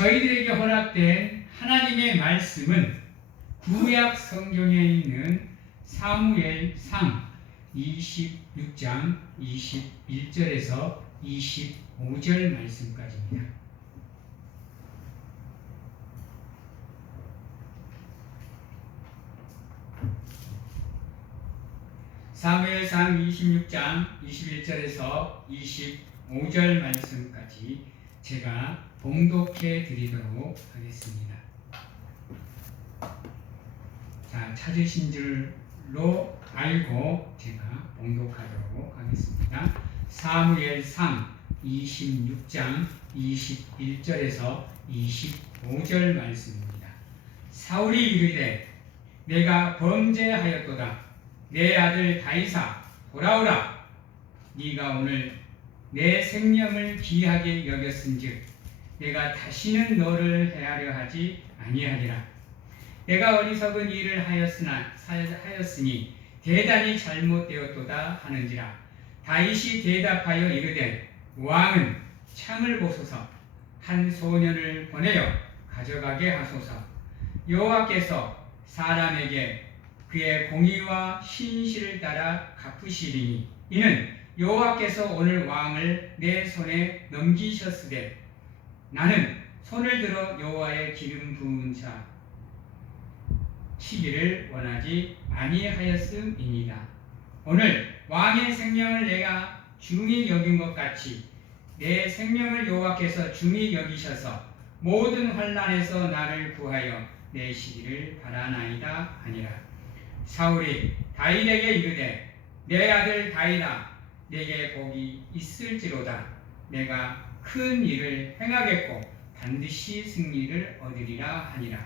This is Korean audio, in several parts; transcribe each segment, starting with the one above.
저희들에게 허락된 하나님의 말씀은 구약 성경에 있는 사무엘상 26장 21절에서 25절 말씀까지입니다. 사무엘상 26장 21절에서 25절 말씀까지 제가 봉독해 드리도록 하겠습니다. 자, 찾으신 줄로 알고 제가 봉독하도록 하겠습니다. 사무엘상 26장 21절에서 25절 말씀입니다. 사울이 이르되 내가 범죄하였도다. 내 아들 다윗아 돌아오라. 네가 오늘 내 생명을 귀하게 여겼은즉 내가 다시는 너를 해하려 하지 아니하리라. 내가 어리석은 일을 하였으니 대단히 잘못되었도다 하는지라. 다윗이 대답하여 이르되 왕은 창을 보소서. 한 소년을 보내어 가져가게 하소서. 여호와께서 사람에게 그의 공의와 신실을 따라 갚으시리니 이는 여호와께서 오늘 왕을 내 손에 넘기셨으되 나는 손을 들어 여호와의 기름 부은 자 치기를 원하지 아니하였음이니이다. 오늘 왕의 생명을 내가 중히 여긴 것 같이 내 생명을 여호와께서 중히 여기셔서 모든 환난에서 나를 구하여 내시기를 바라나이다 하니라. 사울이 다윗에게 이르되 내 아들 다윗아 내게 복이 있을지로다. 내가 큰 일을 행하겠고 반드시 승리를 얻으리라 하니라.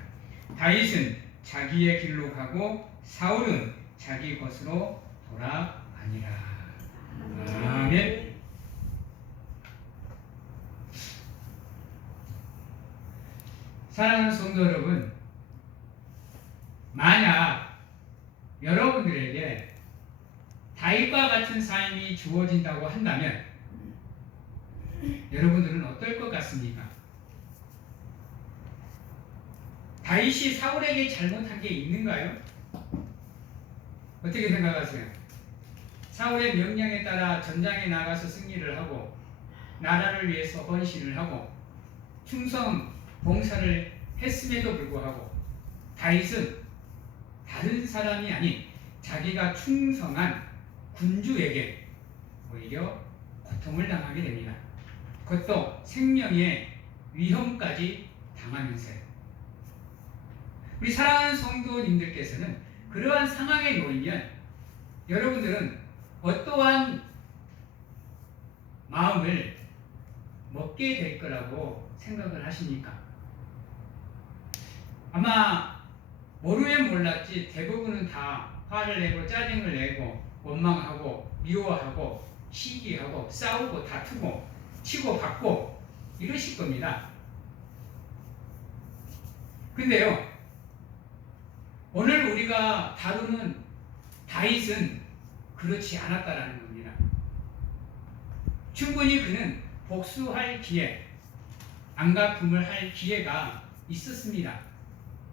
다윗은 자기의 길로 가고 사울은 자기 것으로 돌아가니라. 아멘. 사랑하는 성도 여러분, 만약 여러분들에게 다윗과 같은 삶이 주어진다고 한다면 여러분들은 어떨 것 같습니까? 다윗이 사울에게 잘못한 게 있는가요? 어떻게 생각하세요? 사울의 명령에 따라 전장에 나가서 승리를 하고 나라를 위해서 헌신을 하고 충성 봉사를 했음에도 불구하고 다윗은 다른 사람이 아닌 자기가 충성한 군주에게 오히려 고통을 당하게 됩니다. 그것도 생명의 위험까지 당하면서요. 우리 사랑하는 성도님들께서는 그러한 상황에 놓이면 여러분들은 어떠한 마음을 먹게 될 거라고 생각을 하십니까? 아마 모르면 몰랐지 대부분은 다 화를 내고 짜증을 내고 원망하고 미워하고 시기하고 싸우고 다투고 치고 받고 이러실 겁니다. 근데요, 오늘 우리가 다루는 다윗은 그렇지 않았다라는 겁니다. 충분히 그는 복수할 기회, 안갚음을 할 기회가 있었습니다.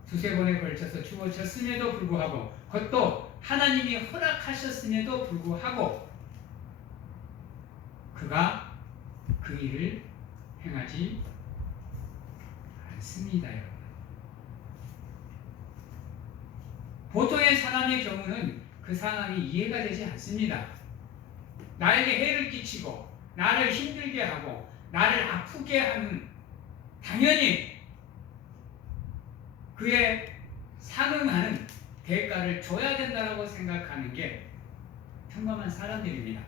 두세 번에 걸쳐서 주어졌음에도 불구하고 그것도 하나님이 허락하셨음에도 불구하고 그가 그 일을 행하지 않습니다. 여러분. 보통의 사람의 경우는 그 상황이 이해가 되지 않습니다. 나에게 해를 끼치고 나를 힘들게 하고 나를 아프게 하는 당연히 그에 상응하는 대가를 줘야 된다고 생각하는 게 평범한 사람들입니다.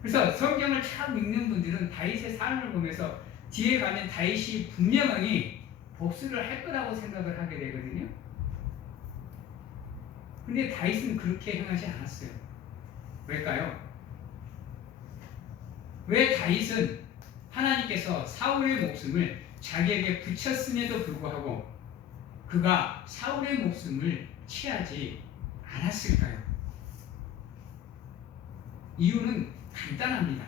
그래서 성경을 참 읽는 분들은 다윗의 삶을 보면서 뒤에 가면 다윗이 분명히 복수를 할 거라고 생각을 하게 되거든요. 근데 다윗은 그렇게 행하지 않았어요. 왜일까요? 왜 다윗은 하나님께서 사울의 목숨을 자기에게 붙였음에도 불구하고 그가 사울의 목숨을 취하지 않았을까요? 이유는 간단합니다.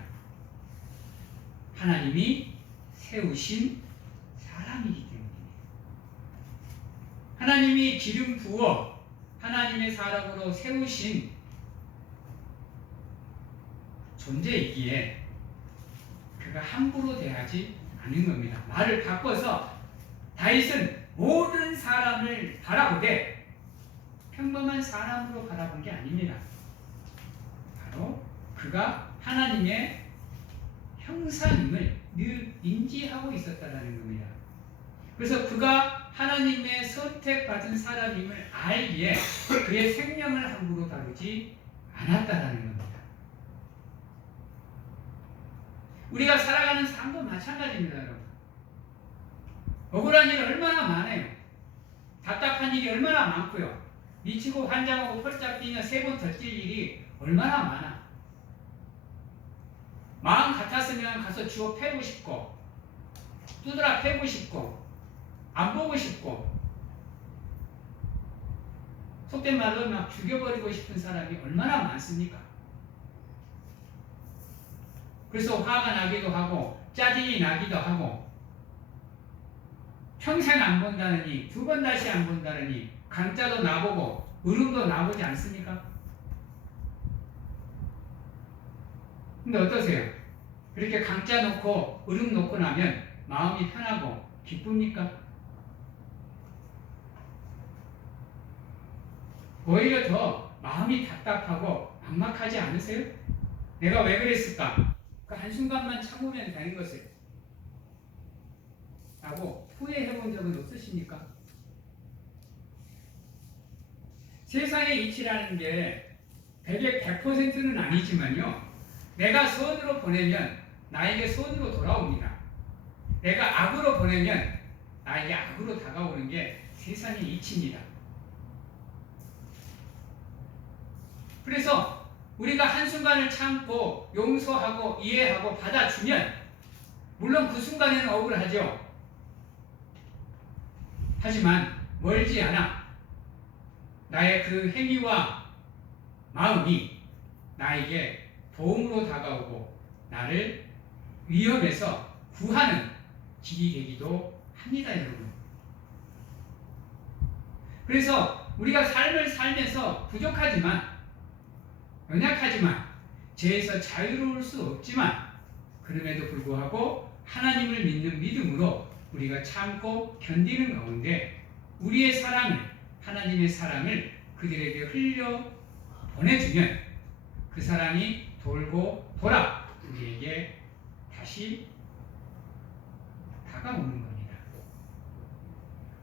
하나님이 세우신 사람이기 때문입니다. 하나님이 기름 부어 하나님의 사람으로 세우신 존재이기에 그가 함부로 대하지 않은 겁니다. 말을 바꿔서 다윗은 모든 사람을 바라보되 평범한 사람으로 바라본 게 아닙니다. 바로 그가 하나님의 형상임을 늘 인지하고 있었다는 겁니다. 그래서 그가 하나님의 선택받은 사람임을 알기에 그의 생명을 함부로 다루지 않았다는 겁니다. 우리가 살아가는 삶도 마찬가지입니다, 여러분. 억울한 일이 얼마나 많아요. 답답한 일이 얼마나 많고요. 미치고 환장하고 펄짝 뛰며 세 번 더 뛸 일이 얼마나 많아. 마음 같았으면 가서 주워 패고 싶고 두드려 패고 싶고 안 보고 싶고 속된 말로 막 죽여버리고 싶은 사람이 얼마나 많습니까? 그래서 화가 나기도 하고 짜증이 나기도 하고 평생 안 본다느니 두 번 다시 안 본다느니 강짜도 나보고 으름도 나보지 않습니까? 근데 어떠세요? 그렇게 강짜 놓고 으름 놓고 나면 마음이 편하고 기쁩니까? 오히려 더 마음이 답답하고 막막하지 않으세요? 내가 왜 그랬을까? 그 한순간만 참으면 되는 것을 라고 후회해 본 적은 없으십니까? 세상의 이치라는 게 100%는 아니지만요. 내가 선으로 보내면 나에게 선으로 돌아옵니다. 내가 악으로 보내면 나에게 악으로 다가오는 게 세상의 이치입니다. 그래서 우리가 한순간을 참고 용서하고 이해하고 받아주면 물론 그 순간에는 억울하죠. 하지만 멀지 않아 나의 그 행위와 마음이 나에게 도움으로 다가오고 나를 위험에서 구하는 길이 되기도 합니다, 여러분. 그래서 우리가 삶을 살면서 부족하지만 연약하지만 죄에서 자유로울 수 없지만 그럼에도 불구하고 하나님을 믿는 믿음으로 우리가 참고 견디는 가운데 우리의 사랑을 하나님의 사랑을 그들에게 흘려 보내주면 그 사랑이 돌고 돌아 우리에게 다시 다가오는 겁니다.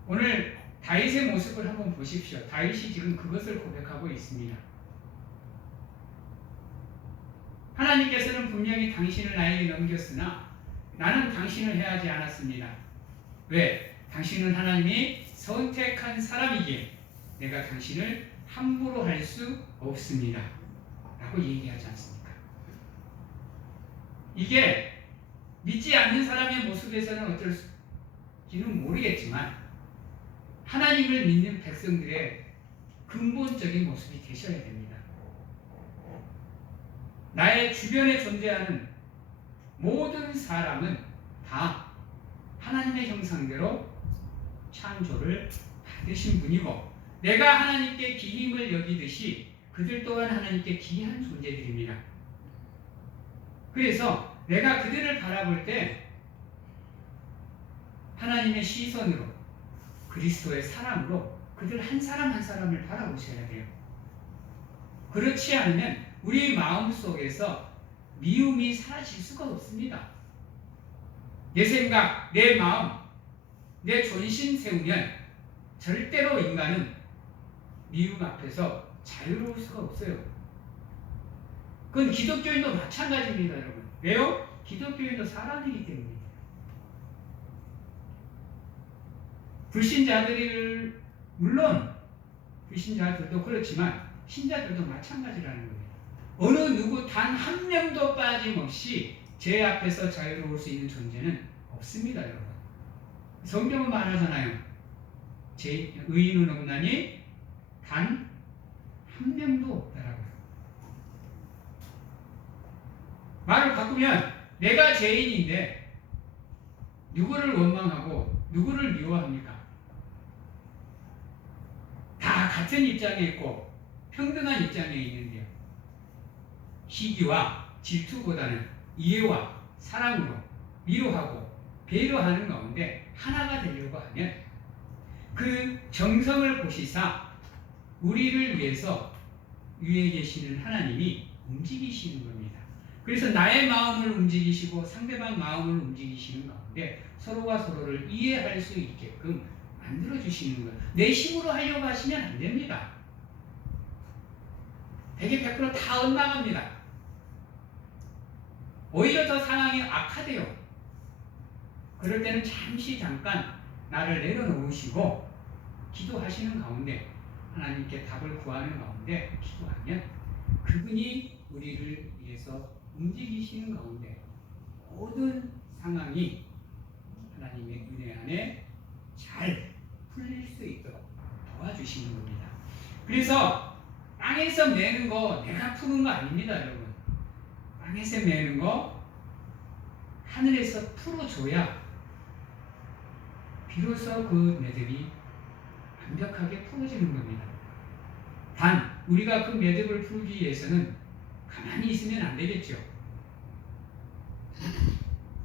오늘 다윗의 모습을 한번 보십시오. 다윗이 지금 그것을 고백하고 있습니다. 하나님께서는 분명히 당신을 나에게 넘겼으나 나는 당신을 해하지 않았습니다. 왜? 당신은 하나님이 선택한 사람이기에 내가 당신을 함부로 할 수 없습니다. 라고 얘기하지 않습니까? 이게 믿지 않는 사람의 모습에서는 어떨지는 모르겠지만 하나님을 믿는 백성들의 근본적인 모습이 되셔야 됩니다. 나의 주변에 존재하는 모든 사람은 다 하나님의 형상대로 창조를 받으신 분이고 내가 하나님께 기임을 여기듯이 그들 또한 하나님께 기이한 존재들입니다. 그래서 내가 그들을 바라볼 때 하나님의 시선으로 그리스도의 사랑으로 그들 한 사람 한 사람을 바라보셔야 돼요. 그렇지 않으면 우리 마음 속에서 미움이 사라질 수가 없습니다. 내 생각, 내 마음, 내 존심 세우면 절대로 인간은 미움 앞에서 자유로울 수가 없어요. 그건 기독교인도 마찬가지입니다, 여러분. 왜요? 기독교인도 사람이기 때문입니다. 불신자들을 물론 불신자들도 그렇지만 신자들도 마찬가지라는 겁니다. 어느 누구 단 한 명도 빠짐없이 죄 앞에서 자유로울 수 있는 존재는 없습니다, 여러분. 성경은 말하잖아요. 의인은 없나니 단 한 명도 없다라고요. 말을 바꾸면 내가 죄인인데 누구를 원망하고 누구를 미워합니까? 다 같은 입장에 있고 평등한 입장에 있는데요. 시기와 질투보다는 이해와 사랑으로 위로하고 배려하는 가운데 하나가 되려고 하면 그 정성을 보시사 우리를 위해서 위에 계시는 하나님이 움직이시는 겁니다. 그래서 나의 마음을 움직이시고 상대방 마음을 움직이시는 가운데 서로가 서로를 이해할 수 있게끔 만들어주시는 거예요. 내 힘으로 하려고 하시면 안 됩니다. 100에 100%다 엇나갑니다. 오히려 더 상황이 악화돼요. 그럴 때는 잠깐 나를 내려놓으시고 기도하시는 가운데 하나님께 답을 구하는 가운데 기도하면 그분이 우리를 위해서 움직이시는 가운데 모든 상황이 하나님의 은혜 안에 잘 풀릴 수 있도록 도와주시는 겁니다. 그래서 땅에서 매는 거 내가 푸는 거 아닙니다, 여러분. 땅에서 매는 거 하늘에서 풀어줘야 비로소 그 매듭이 완벽하게 풀어지는 겁니다. 단 우리가 그 매듭을 풀기 위해서는 가만히 있으면 안 되겠죠.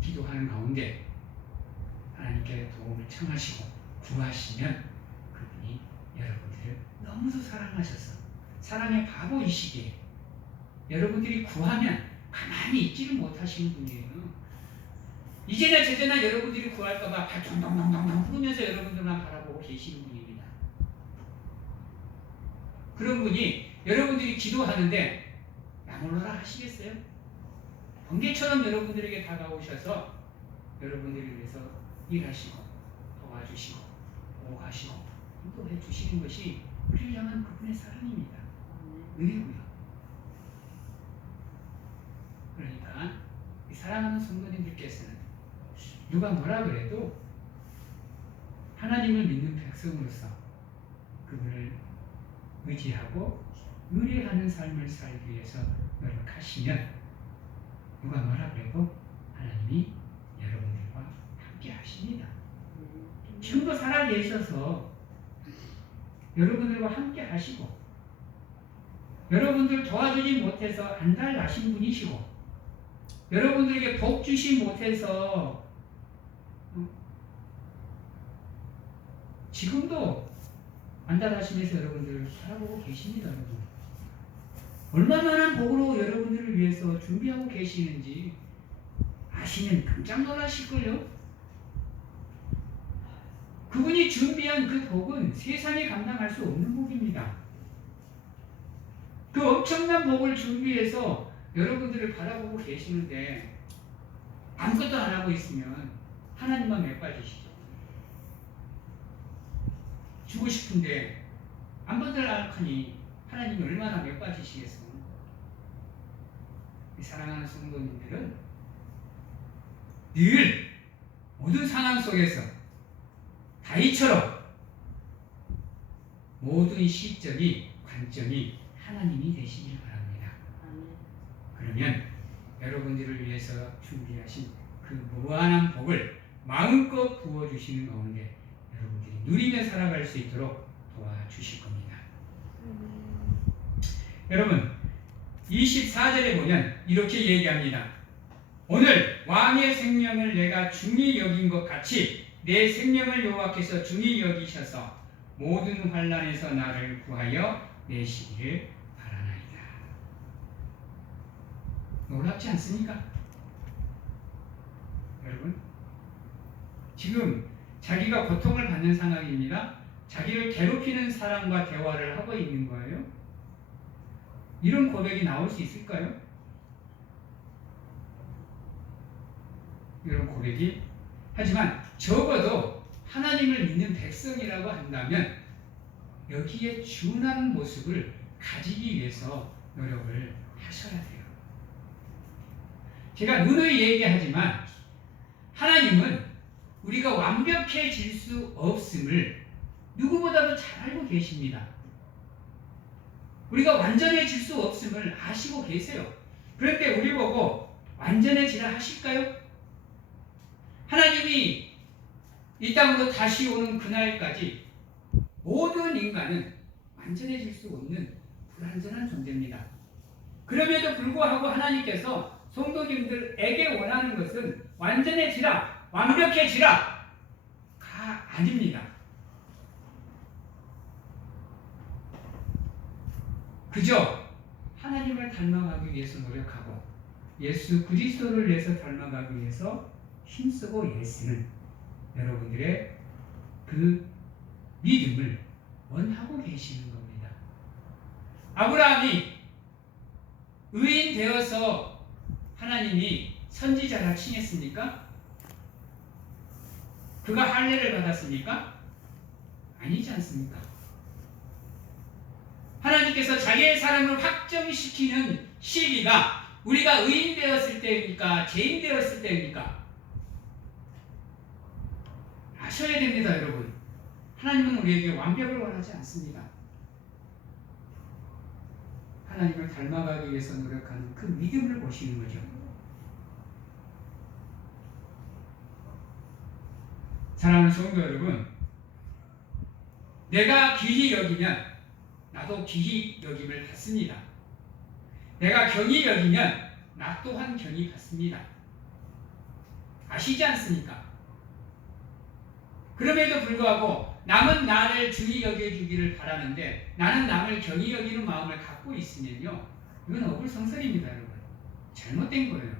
기도하는 가운데 하나님께 도움을 청하시고 구하시면 그분이 여러분들을 너무도 사랑하셔서 사랑의 바보이시기에 여러분들이 구하면 가만히 있지를 못하시는 분이에요. 이제나 저제나 여러분들이 구할까봐 발 동동동동 부르면서 여러분들만 바라보고 계시는 분입니다. 그런 분이 여러분들이 기도하는데 나몰라라 하시겠어요? 번개처럼 여러분들에게 다가오셔서 여러분들을 위해서 일하시고 도와주시고 보호하시고 인도해 주시는 것이 우리를 향한 그분의 사랑입니다. 은혜고요. 그러니까 이 사랑하는 성도님들께서는 누가 뭐라 그래도 하나님을 믿는 백성으로서 그분을 의지하고 의뢰하는 삶을 살기 위해서 노력하시면 누가 뭐라 그래도 하나님이 여러분들과 함께 하십니다. 지금도 살아계셔서 여러분들과 함께 하시고 여러분들 도와주지 못해서 안달나신 분이시고 여러분들에게 복 주시 못해서 지금도 안달하시면서 여러분들을 바라보고 계십니다. 여러분. 얼마나 복으로 여러분들을 위해서 준비하고 계시는지 아시면 깜짝 놀라실걸요. 그분이 준비한 그 복은 세상이 감당할 수 없는 복입니다. 그 엄청난 복을 준비해서 여러분들을 바라보고 계시는데 아무것도 안 하고 있으면 하나님만 매빠지시죠. 주고 싶은데 안 받으라하니 하나님이 얼마나 매빠지시겠어. 사랑하는 성도님들은 늘 모든 상황 속에서 다윗처럼 모든 시점이 관점이 하나님이 되시길 바랍니다. 그러면 여러분들을 위해서 준비하신 그 무한한 복을 마음껏 부어주시는 가운데 여러분들이 누리며 살아갈 수 있도록 도와주실 겁니다. 여러분 24절에 보면 이렇게 얘기합니다. 오늘 왕의 생명을 내가 중히 여긴 것 같이 내 생명을 여호와께서 중히 여기셔서 모든 환난에서 나를 구하여 내시기를 바라나이다. 놀랍지 않습니까? 여러분 지금 자기가 고통을 받는 상황입니다. 자기를 괴롭히는 사람과 대화를 하고 있는 거예요. 이런 고백이 나올 수 있을까요? 이런 고백이 하지만 적어도 하나님을 믿는 백성이라고 한다면 여기에 준한 모습을 가지기 위해서 노력을 하셔야 돼요. 제가 누누이 얘기하지만 하나님은 우리가 완벽해질 수 없음을 누구보다도 잘 알고 계십니다. 우리가 완전해질 수 없음을 아시고 계세요. 그런데 우리 보고 완전해지라 하실까요? 하나님이 이 땅으로 다시 오는 그날까지 모든 인간은 완전해질 수 없는 불완전한 존재입니다. 그럼에도 불구하고 하나님께서 성도님들에게 원하는 것은 완전해지라, 완벽해지라가 아닙니다. 그저 하나님을 닮아가기 위해서 노력하고 예수 그리스도를 위해서 닮아가기 위해서 힘쓰고 애쓰는 여러분들의 그 믿음을 원하고 계시는 겁니다. 아브라함이 의인 되어서 하나님이 선지자라 칭했습니까? 그가 할례를 받았습니까? 아니지 않습니까? 하나님께서 자기의 사랑을 확정시키는 시기가 우리가 의인 되었을 때입니까? 죄인 되었을 때입니까? 아셔야 됩니다, 여러분. 하나님은 우리에게 완벽을 원하지 않습니다. 하나님을 닮아가기 위해서 노력하는 그 믿음을 보시는 거죠. 사랑하는 성도 여러분, 내가 귀히 여기면 나도 귀히 여김을 받습니다. 내가 경히 여기면 나 또한 경히 받습니다. 아시지 않습니까? 그럼에도 불구하고 남은 나를 중히 여겨주기를 바라는데 나는 남을 경히 여기는 마음을 갖고 있으면요, 이건 어불성설입니다, 여러분. 잘못된 거예요.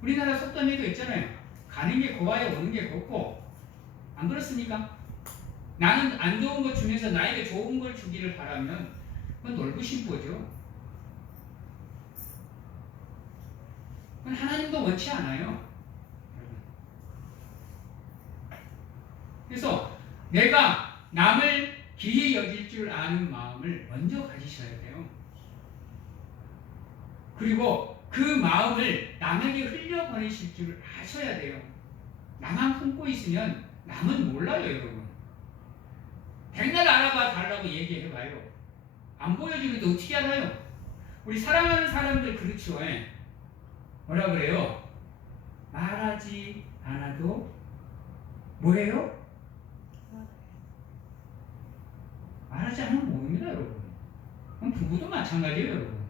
우리나라 속담에도 있잖아요. 가는 게 고와야 오는 게 곱고, 안 그렇습니까? 나는 안 좋은 것 중에서 나에게 좋은 걸 주기를 바라면 그건 놀부신 거죠. 그건 하나님도 원치 않아요. 그래서 내가 남을 귀히 여길 줄 아는 마음을 먼저 가지셔야 돼요. 그리고 그 마음을 남에게 흘려보내실 줄 아셔야 돼요. 나만 품고 있으면 남은 몰라요, 여러분. 백날 알아봐 달라고 얘기해봐요. 안 보여주는데 어떻게 알아요? 우리 사랑하는 사람들 그렇죠. 뭐라 그래요? 말하지 않아도 뭐예요? 말하지 않으면 모릅니다, 여러분. 그럼 부부도 마찬가지예요, 여러분.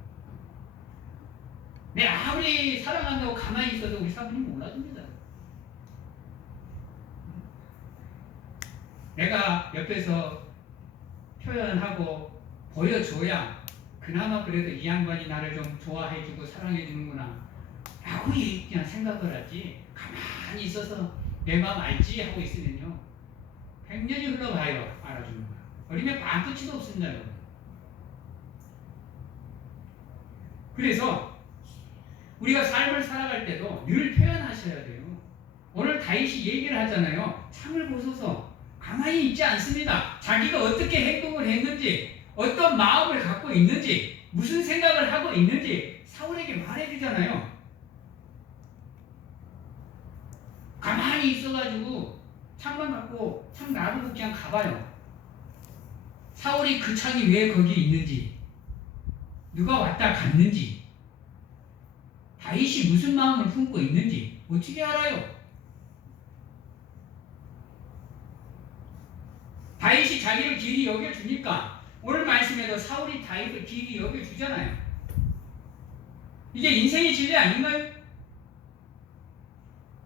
내 아무리 사랑한다고 가만히 있어도 우리 사부님 몰라줍니다. 내가 옆에서 표현하고 보여줘야 그나마 그래도 이 양반이 나를 좀 좋아해주고 사랑해주는구나 라고 그냥 생각을 하지, 가만히 있어서 내 마음 알지 하고 있으면요 100년이 흘러가요. 알아주는 거야. 어리면 반끝이도 없습니다, 여러분. 그래서 우리가 삶을 살아갈 때도 늘 표현하셔야 돼요. 오늘 다윗이 얘기를 하잖아요. 창을 보소서. 가만히 있지 않습니다. 자기가 어떻게 행동을 했는지, 어떤 마음을 갖고 있는지, 무슨 생각을 하고 있는지 사울에게 말해주잖아요. 가만히 있어가지고 창만 갖고 창 놔두고 그냥 가봐요. 사울이 그 창이 왜 거기 있는지, 누가 왔다 갔는지, 다윗이 무슨 마음을 품고 있는지 어떻게 알아요? 다윗이 자기를 길이 여겨주니까 오늘 말씀에도 사울이 다윗을 길이 여겨주잖아요. 이게 인생의 진리 아닌가요?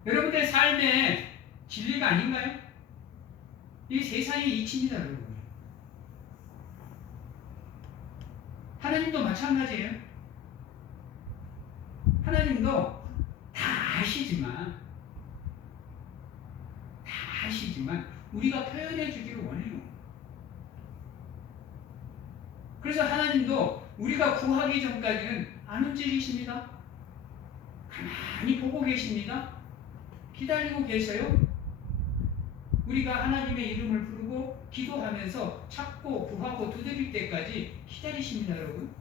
여러분들 삶의 진리가 아닌가요? 이게 세상의 이치입니다, 여러분. 하나님도 마찬가지예요. 하나님도 다 아시지만 우리가 표현해 주기를 원해요. 그래서 하나님도 우리가 구하기 전까지는 안 움직이십니다. 가만히 보고 계십니다. 기다리고 계세요. 우리가 하나님의 이름을 부르고 기도하면서 찾고 구하고 두드릴 때까지 기다리십니다, 여러분.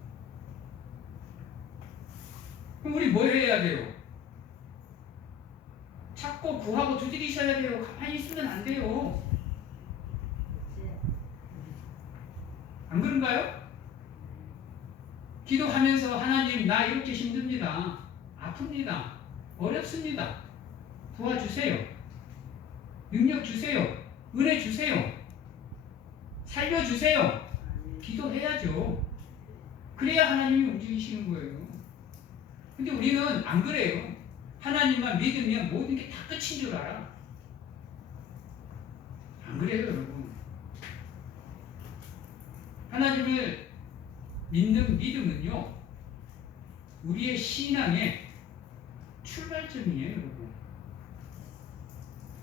그럼 우리 뭐 해야 돼요? 찾고 구하고 두드리셔야 돼요. 가만히 있으면 안 돼요. 안 그런가요? 기도하면서 하나님 나 이렇게 힘듭니다. 아픕니다. 어렵습니다. 도와주세요. 능력 주세요. 은혜 주세요. 살려주세요. 기도해야죠. 그래야 하나님이 움직이시는 거예요. 근데 우리는 안 그래요. 하나님만 믿으면 모든 게 다 끝인 줄 알아. 안 그래요, 여러분. 하나님을 믿는 믿음은요, 우리의 신앙의 출발점이에요, 여러분.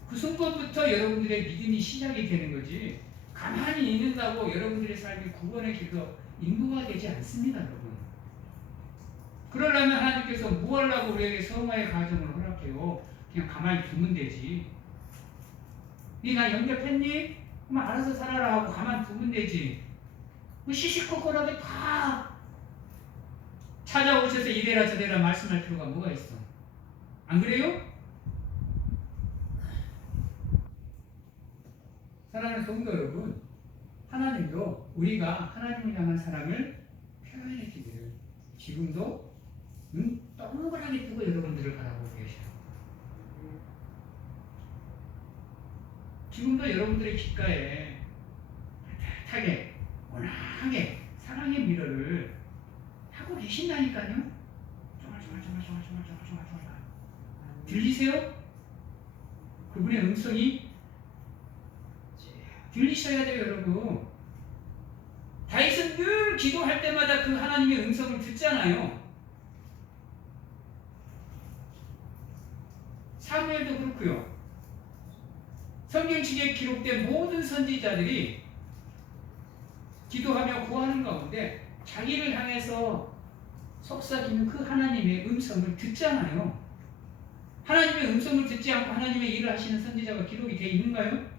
그 순간부터 여러분들의 믿음이 시작이 되는 거지, 가만히 있는다고 여러분들의 삶이 구원의 길로 인도가 되지 않습니다, 여러분. 그러려면 하나님께서 뭐 하려고 우리에게 성화의 과정을 허락해요? 그냥 가만히 두면 되지. 나 영접했니? 그럼 알아서 살아라 하고 가만히 두면 되지. 뭐 시시콜콜하게 다 찾아오셔서 이래라 저래라 말씀할 필요가 뭐가 있어? 안 그래요? 사랑하는 성도 여러분, 하나님도 우리가 하나님을 향한 사랑을 표현해주기를 지금도 눈 동그랗게 뜨고 여러분들을 바라보고 계셔요. 지금도 여러분들의 귓가에 따뜻하게 원하게 사랑의 미러를 하고 계신다니까요. 조말조말조말조말조말조말조말 들리세요? 그분의 음성이 들리셔야 돼요, 여러분. 다윗은 늘 기도할 때마다 그 하나님의 음성을 듣잖아요. 사무엘도 그렇고요. 성경책에 기록된 모든 선지자들이 기도하며 구하는 가운데 자기를 향해서 속삭이는 그 하나님의 음성을 듣잖아요. 하나님의 음성을 듣지 않고 하나님의 일을 하시는 선지자가 기록이 되어 있는가요?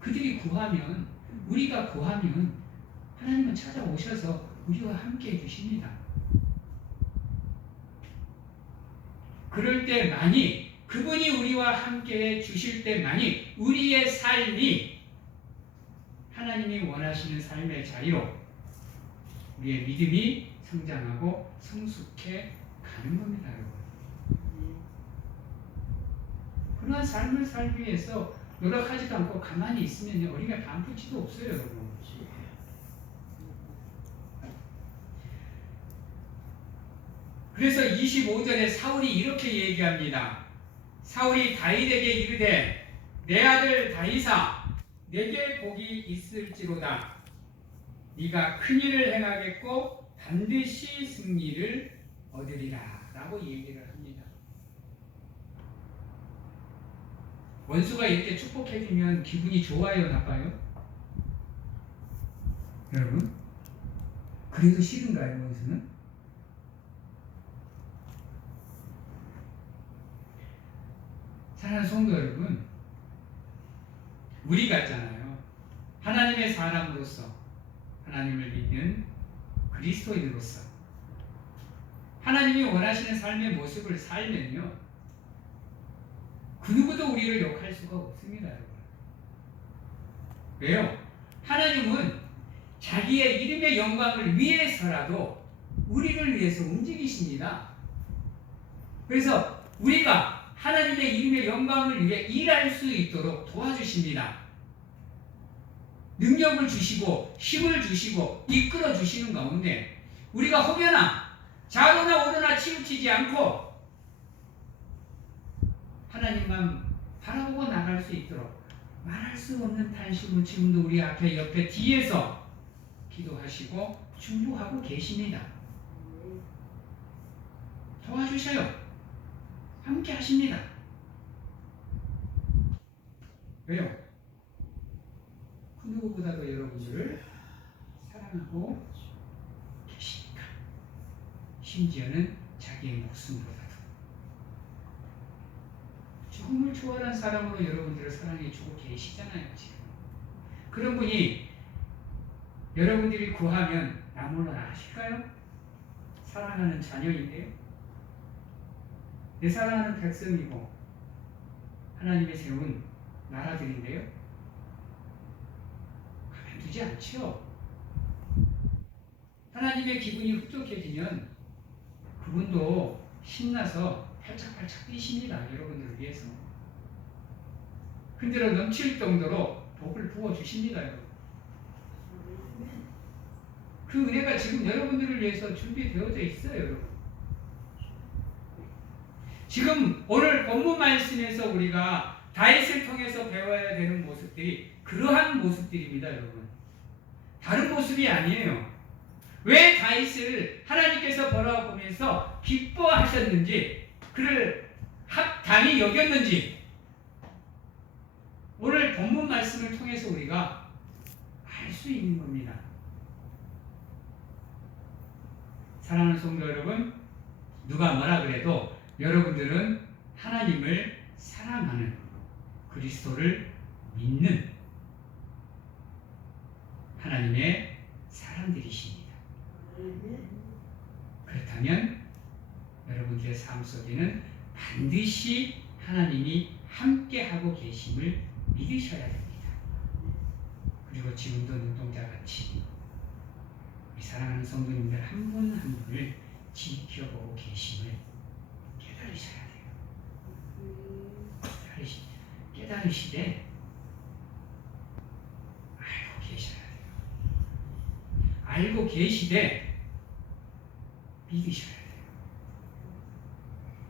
그들이 구하면, 우리가 구하면 하나님은 찾아오셔서 우리와 함께 해주십니다. 그럴 때만이, 그분이 우리와 함께 해주실 때만이 우리의 삶이 하나님이 원하시는 삶의 자리로 우리의 믿음이 성장하고 성숙해 가는 겁니다, 여러분. 그러한 삶을 살기 위해서 노력하지도 않고 가만히 있으면 우리가 반푼치도 없어요, 여러분. 그래서 25절에 사울이 이렇게 얘기합니다. 사울이 다윗에게 이르되 내 아들 다윗아 내게 복이 있을지로다. 네가 큰 일을 행하겠고 반드시 승리를 얻으리라 라고 얘기를 합니다. 원수가 이렇게 축복해주면 기분이 좋아요, 나빠요? 여러분? 그래도 싫은가요, 원수는? 사랑하는 성도 여러분, 우리 같잖아요. 하나님의 사람으로서, 하나님을 믿는 그리스도인으로서 하나님이 원하시는 삶의 모습을 살면요, 그 누구도 우리를 욕할 수가 없습니다, 여러분. 왜요? 하나님은 자기의 이름의 영광을 위해서라도 우리를 위해서 움직이십니다. 그래서 우리가 하나님의 이름의 영광을 위해 일할 수 있도록 도와주십니다. 능력을 주시고 힘을 주시고 이끌어 주시는 가운데 우리가 혹여나 좌로나 우로나 치우치지 않고 하나님만 바라보고 나갈 수 있도록 말할 수 없는 탄식은 지금도 우리 앞에 옆에 뒤에서 기도하시고 중보하고 계십니다. 도와주셔요. 함께 하십니다. 왜요? 그 누구보다도 여러분들을 사랑하고 계시니까. 심지어는 자기의 목숨보다도 죽음을 초월한 사랑으로 여러분들을 사랑해주고 계시잖아요, 지금. 그런 분이 여러분들이 구하면 나무를 아실까요? 사랑하는 자녀인데요. 내 사랑하는 백성이고 하나님의 세운 나라들인데요. 가만두지 않죠. 하나님의 기분이 흡족해지면 그분도 신나서 팔짝팔짝 뛰십니다. 여러분들을 위해서. 흔들어 넘칠 정도로 복을 부어주십니다. 여러분. 그 은혜가 지금 여러분들을 위해서 준비되어져 있어요. 여러분. 지금 오늘 본문 말씀에서 우리가 다윗을 통해서 배워야 되는 모습들이 그러한 모습들입니다. 여러분. 다른 모습이 아니에요. 왜 다윗을 하나님께서 바라보면서 기뻐하셨는지, 그를 합당히 여겼는지 오늘 본문 말씀을 통해서 우리가 알 수 있는 겁니다. 사랑하는 성도 여러분, 누가 뭐라 그래도 여러분들은 하나님을 사랑하는, 그리스도를 믿는 하나님의 사람들이십니다. 그렇다면 여러분들의 삶 속에는 반드시 하나님이 함께하고 계심을 믿으셔야 됩니다. 그리고 지금도 눈동자같이 우리 사랑하는 성도님들 한 분 한 분을 지켜보고 계심을 깨달으셔야 돼요. 깨달으시되 알고 계셔야 돼요. 알고 계시되 믿으셔야 돼요.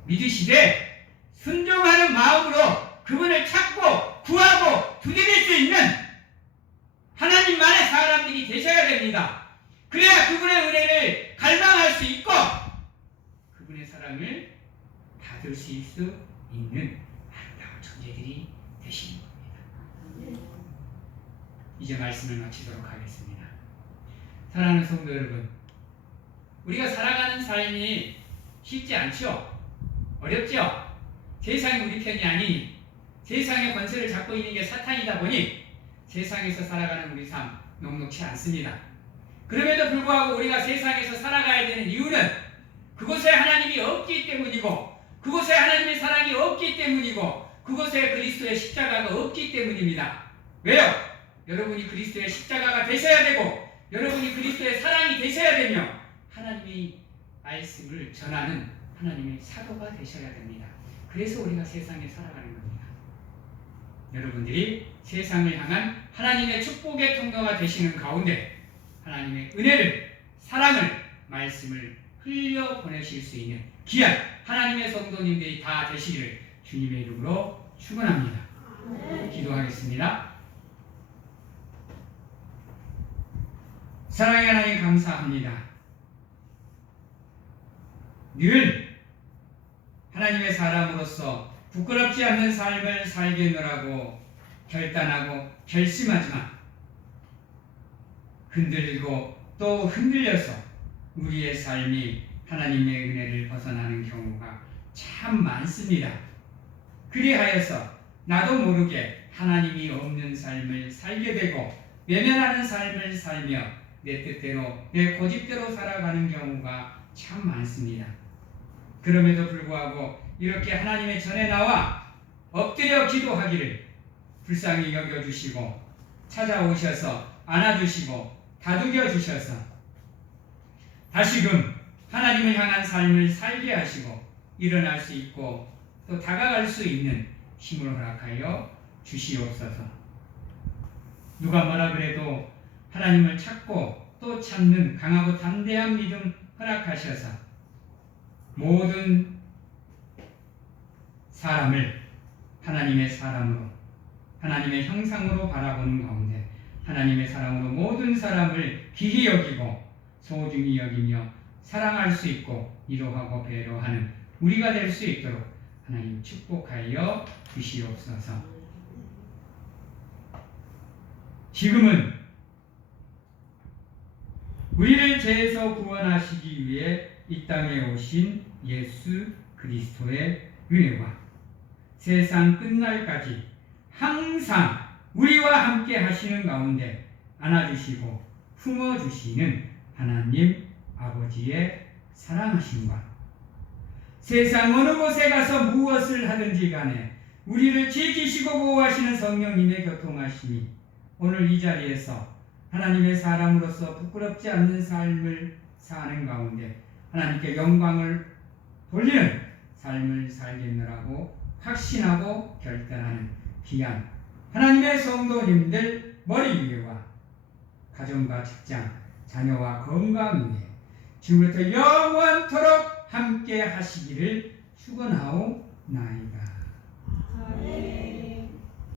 믿으시되 순종하는 마음으로 그분을 찾고 구하고 두드릴 수 있는 하나님만의 사람들이 되셔야 됩니다. 그래야 그분의 은혜를 갈망할 수 있고 그분의 사랑을 받을 수 있는 아름다운 존재들이 되시는 겁니다. 이제 말씀을 마치도록 하겠습니다. 사랑하는 성도 여러분, 우리가 살아가는 삶이 쉽지 않죠? 어렵죠? 세상이 우리 편이 아니니, 세상의 권세를 잡고 있는 게 사탄이다 보니 세상에서 살아가는 우리 삶 녹록치 않습니다. 그럼에도 불구하고 우리가 세상에서 살아가야 되는 이유는 그곳에 하나님이 없기 때문이고, 그곳에 하나님의 사랑이 없기 때문이고, 그곳에 그리스도의 십자가가 없기 때문입니다. 왜요? 여러분이 그리스도의 십자가가 되셔야 되고, 여러분이 그리스도의 사랑이 되셔야 되며, 하나님의 말씀을 전하는 하나님의 사도가 되셔야 됩니다. 그래서 우리가 세상에 살아가는 겁니다. 여러분들이 세상을 향한 하나님의 축복의 통로가 되시는 가운데 하나님의 은혜를, 사랑을, 말씀을 흘려보내실 수 있는 귀한 하나님의 성도님들이 다 되시기를 주님의 이름으로 축원합니다. 기도하겠습니다. 사랑의 하나님 감사합니다. 늘 하나님의 사람으로서 부끄럽지 않는 삶을 살겠노라고 결단하고 결심하지만 흔들리고 또 흔들려서 우리의 삶이 하나님의 은혜를 벗어나는 경우가 참 많습니다. 그리하여서 나도 모르게 하나님이 없는 삶을 살게 되고 외면하는 삶을 살며 내 뜻대로 내 고집대로 살아가는 경우가 참 많습니다. 그럼에도 불구하고 이렇게 하나님의 전에 나와 엎드려 기도하기를 불쌍히 여겨주시고 찾아오셔서 안아주시고 다독여 주셔서 다시금 하나님을 향한 삶을 살게 하시고 일어날 수 있고 또 다가갈 수 있는 힘을 허락하여 주시옵소서. 누가 뭐라 그래도 하나님을 찾고 또 찾는 강하고 담대한 믿음 허락하셔서 모든 사람을 하나님의 사람으로, 하나님의 형상으로 바라보는 가운데 하나님의 사랑으로 모든 사람을 귀히 여기고 소중히 여기며 사랑할 수 있고 위로하고 배려하는 우리가 될 수 있도록 하나님 축복하여 주시옵소서. 지금은 우리를 죄에서 구원하시기 위해 이 땅에 오신 예수 그리스도의 은혜와 세상 끝날까지 항상 우리와 함께 하시는 가운데 안아주시고 품어주시는 하나님 아버지의 사랑하심과 세상 어느 곳에 가서 무엇을 하든지 간에 우리를 지키시고 보호하시는 성령님의 교통하심이 오늘 이 자리에서 하나님의 사람으로서 부끄럽지 않는 삶을 사는 가운데 하나님께 영광을 돌리는 삶을 살겠노라고 확신하고 결단하는 귀한 하나님의 성도님들 머리 위에와 가정과 직장, 자녀와 건강 위에 지금부터 영원토록 함께 하시기를 축원하오나이다. 아멘.